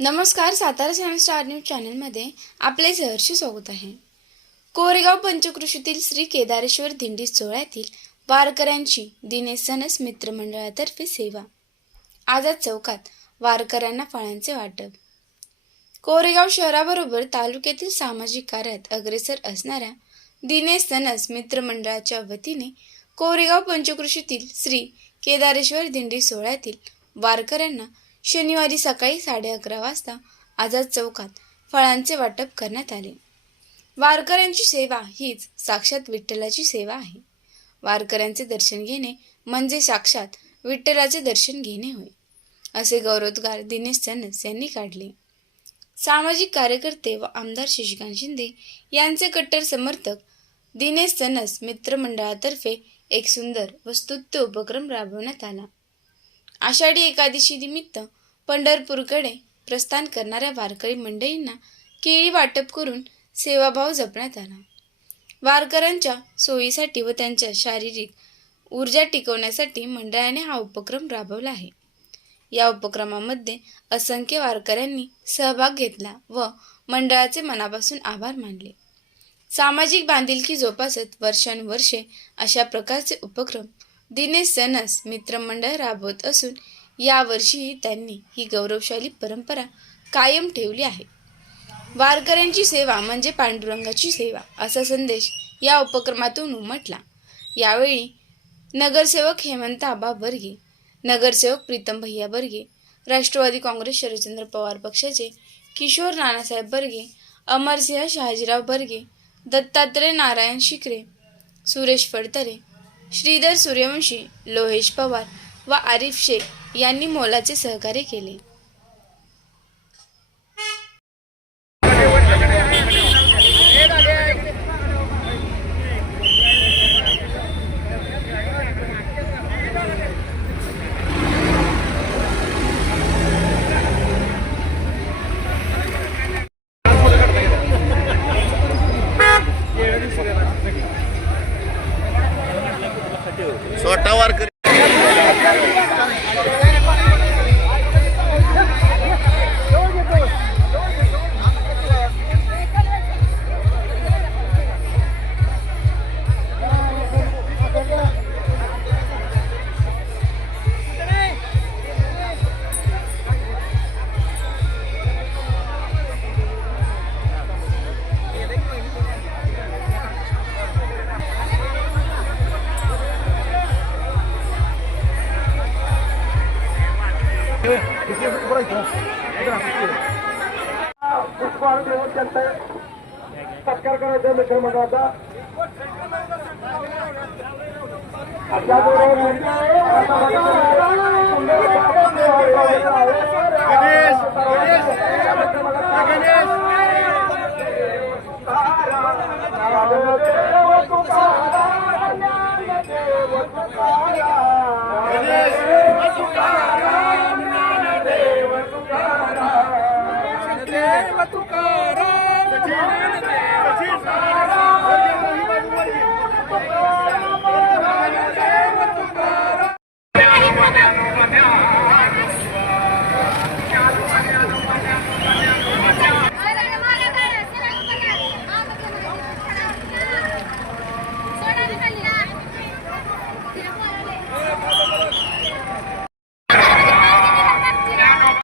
नमस्कार सातारा सेवन star news चॅनलमध्ये आपले सहर्ष स्वागत आहे. कोरेगाव पंचकृषीतील श्री केदारेश्वर दिंडी सोहळ्यातील वारकऱ्यांची दिनेसनस मित्रमंडळातर्फे सेवा. आझाद चौकात वारकऱ्यांना फळांचे वाटप. कोरेगाव शहराबरोबर तालुक्यातील सामाजिक कार्यात अग्रेसर असणाऱ्या दिनेसनस मित्रमंडळाच्या वतीने कोरेगाव पंचकृषीतील श्री केदारेश्वर दिंडी सोहळ्यातील वारकऱ्यांना शनिवारी सकाळी साडे अकरा वाजता आझाद चौकात फळांचे वाटप करण्यात आले. वारकऱ्यांची सेवा हीच साक्षात विठ्ठलाची सेवा आहे. वारकऱ्यांचे दर्शन घेणे म्हणजे साक्षात विठ्ठलाचे दर्शन घेणे होय असे गौरवोद्गार दिनेश चन्नस यांनी काढले. सामाजिक कार्यकर्ते व आमदार शशिकांत शिंदे यांचे कट्टर समर्थक दिनेश चन्नस मित्रमंडळातर्फे एक सुंदर व स्तुत्य उपक्रम राबवण्यात आला. आषाढी एकादशी निमित्त पंढरपूरकडे प्रस्थान करणाऱ्या वारकरी मंडळींना केळी वाटप करून सेवाभाव जपण्यात आला. वारकऱ्यांच्या सोयीसाठी व त्यांच्या शारीरिक ऊर्जा टिकवण्यासाठी मंडळाने हा उपक्रम राबवला आहे. या उपक्रमामध्ये असंख्य वारकऱ्यांनी सहभाग घेतला व मंडळाचे मनापासून आभार मानले. सामाजिक बांधिलकी जोपासत वर्षानुवर्षे अशा प्रकारचे उपक्रम दिनेश सनस मित्रमंडळ राबवत असून यावर्षीही त्यांनी ही गौरवशाली परंपरा कायम ठेवली आहे. वारकऱ्यांची सेवा म्हणजे पांडुरंगाची सेवा असा संदेश या उपक्रमातून उमटला. यावेळी नगरसेवक हेमंत आबा बर्गे नगरसेवक प्रीतम भैया बर्गे राष्ट्रवादी काँग्रेस शरदचंद्र पवार पक्षाचे किशोर नानासाहेब बर्गे अमरसिंह शहाजीराव बर्गे दत्तात्रय नारायण शिकरे सुरेश फडतरे श्रीधर सूर्यवंशी लोहेश पवार व आरिफ शेख यांनी मोलाचे सहकार्य केले. स्वतः वारकरी पुष्पहार देऊन त्यांचा सत्कार करायचा मित्र मंडळाचा अशा Vai, Batucão!